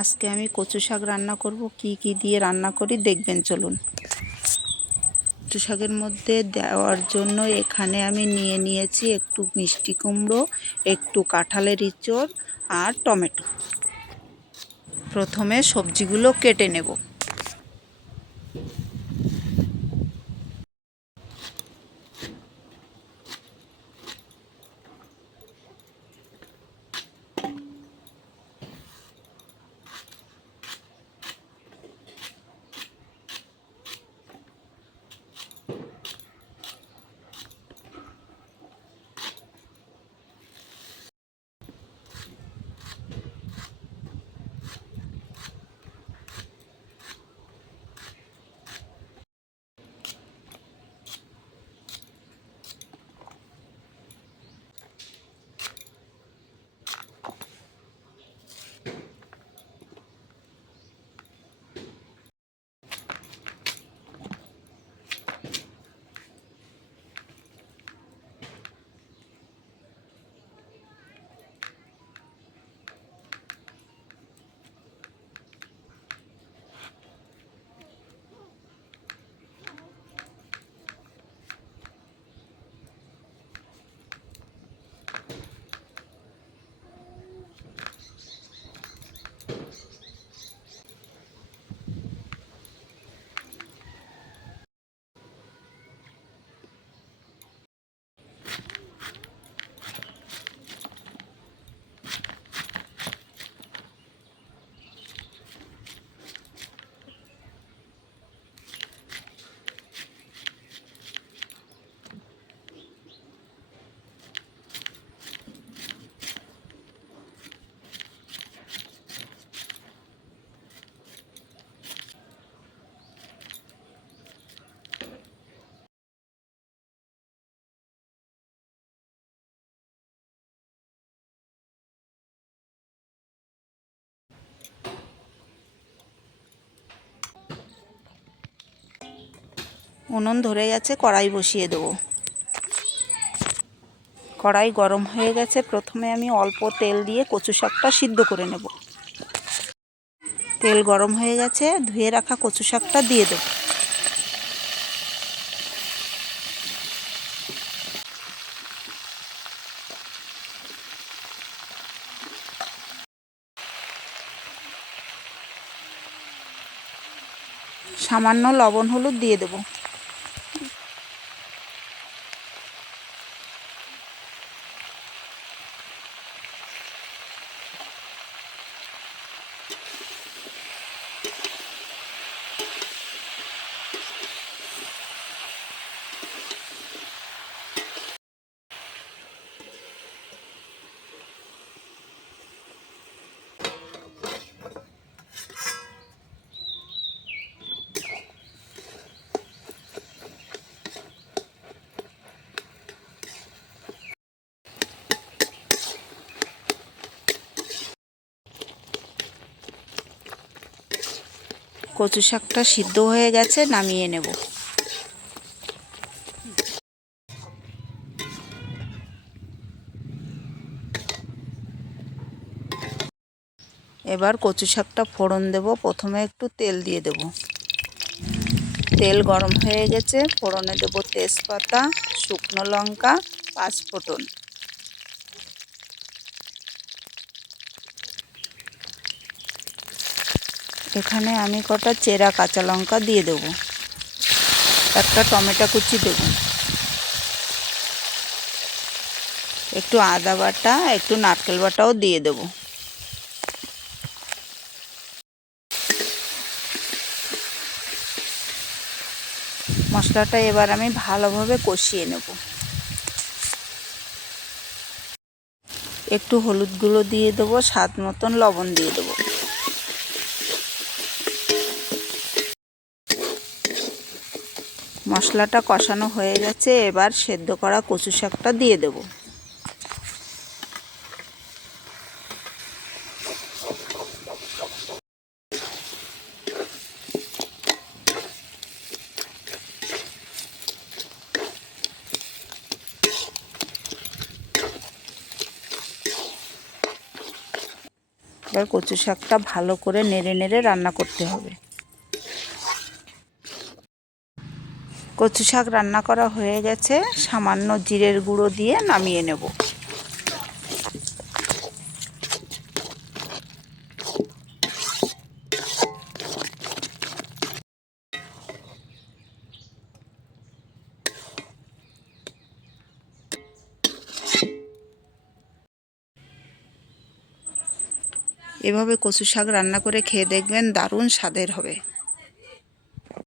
আজকে আমি কচু শাক রান্না করব। কি দিয়ে রান্না করি দেখবেন, চলুন। কচু শাকের মধ্যে দেওয়ার জন্য এখানে আমি নিয়েছি একটু মিষ্টি কুমড়ো, একটু কাঁঠালের ইঁচড় আর টমেটো। প্রথমে সবজিগুলো কেটে নেব। উনুন ধরে গেছে, কড়াই বসিয়ে দেবো। কড়াই গরম হয়ে গেছে। প্রথমে আমি অল্প তেল দিয়ে কচু শাকটা সিদ্ধ করে নেব। তেল গরম হয়ে গেছে, ধুয়ে রাখা কচু শাকটা দিয়ে দেব। সামান্য লবণ হলুদ দিয়ে দেব। কচু শাকটা সিদ্ধ হয়ে গেছে, নামিয়ে নেব। এবার কচু শাকটা ফোড়ন দেব। প্রথমে একটু তেল দিয়ে দেব। তেল গরম হয়ে গেছে, ফোড়নে দেব তেজপাতা, শুকনো লঙ্কা, পাঁচফোড়ন। এখানে আমি কটা চেরা কাঁচা লঙ্কা দিয়ে দেব। একটা টমেটো কুচি দেব। একটু আদা বাটা, একটু নারকেল বাটাও দিয়ে দেব। মশলাটা এবার আমি ভালোভাবে কষিয়ে নেব। একটু হলুদ গুঁড়ো দিয়ে দেবো, স্বাদ মতন লবণ দিয়ে দেবো। মশলাটা কষানো হয়ে গেছে, এবার সেদ্ধ করা কচু শাকটা দিয়ে দেব। এবার কচু শাকটা ভালো করে নেড়ে নেড়ে রান্না করতে হবে। কচু শাক রান্না করা হয়ে গেছে, সামান্য জিরের গুঁড়ো দিয়ে নামিয়ে নেব। এভাবে কচু শাক রান্না করে খেয়ে দেখবেন, দারুণ স্বাদের হবে।